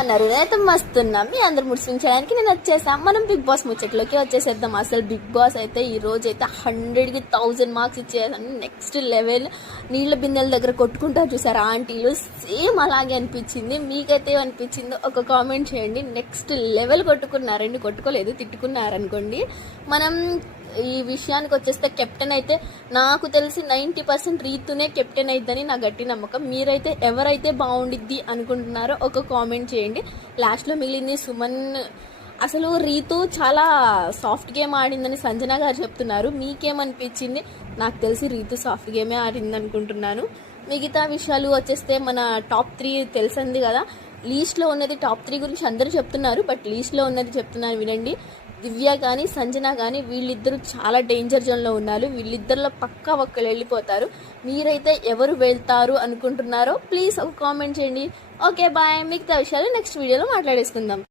అన్నారు. నేనైతే మస్తున్నాం. మీ అందరు ముడిపించడానికి నేను వచ్చేసాం. మనం బిగ్ బాస్ ముచ్చట్లోకి వచ్చేసేద్దాం. అసలు బిగ్ బాస్ అయితే ఈ రోజు అయితే 100కి 1000 మార్క్స్ ఇచ్చేసాను. Next level. నీళ్ళ బిందెల దగ్గర కొట్టుకుంటారు చూసారు ఆంటీలు, సేమ్ అలాగే అనిపించింది. మీకైతే అనిపించిందో ఒక కామెంట్ చేయండి. నెక్స్ట్ లెవెల్ కొట్టుకున్నారండి, కొట్టుకోలేదు, తిట్టుకున్నారనుకోండి. మనం ఈ విషయానికి వచ్చేస్తే కెప్టెన్ అయితే నాకు తెలిసి 90% రీతునే కెప్టెన్ అయిద్దని నా గట్టి నమ్మకం. మీరైతే ఎవరైతే బాగుండిద్ది అనుకుంటున్నారో ఒక కామెంట్ చేయండి. లాస్ట్లో మిగిలింది సుమన్. అసలు రీతు చాలా సాఫ్ట్ గేమ్ ఆడిందని సంజన గారు చెప్తున్నారు. మీకేమనిపించింది? నాకు తెలిసి రీతు సాఫ్ట్ గేమే ఆడింది అనుకుంటున్నాను. మిగతా విషయాలు వచ్చేస్తే మన టాప్ 3 తెలిసింది కదా. లీస్ట్లో ఉన్నది టాప్ 3 గురించి అందరూ చెప్తున్నారు, బట్ లీస్ట్లో ఉన్నది చెప్తున్నాను వినండి. దివ్య కానీ సంజన కానీ వీళ్ళిద్దరూ చాలా డేంజర్ జోన్లో ఉన్నారు. వీళ్ళిద్దరిలో పక్కా ఒక్కరు వెళ్ళిపోతారు. మీరైతే ఎవరు వెళ్తారు అనుకుంటున్నారో ప్లీజ్ ఒక కామెంట్ చేయండి. Okay bye. మిగతా విషయాలు నెక్స్ట్ వీడియోలో మాట్లాడేసుకుందాం.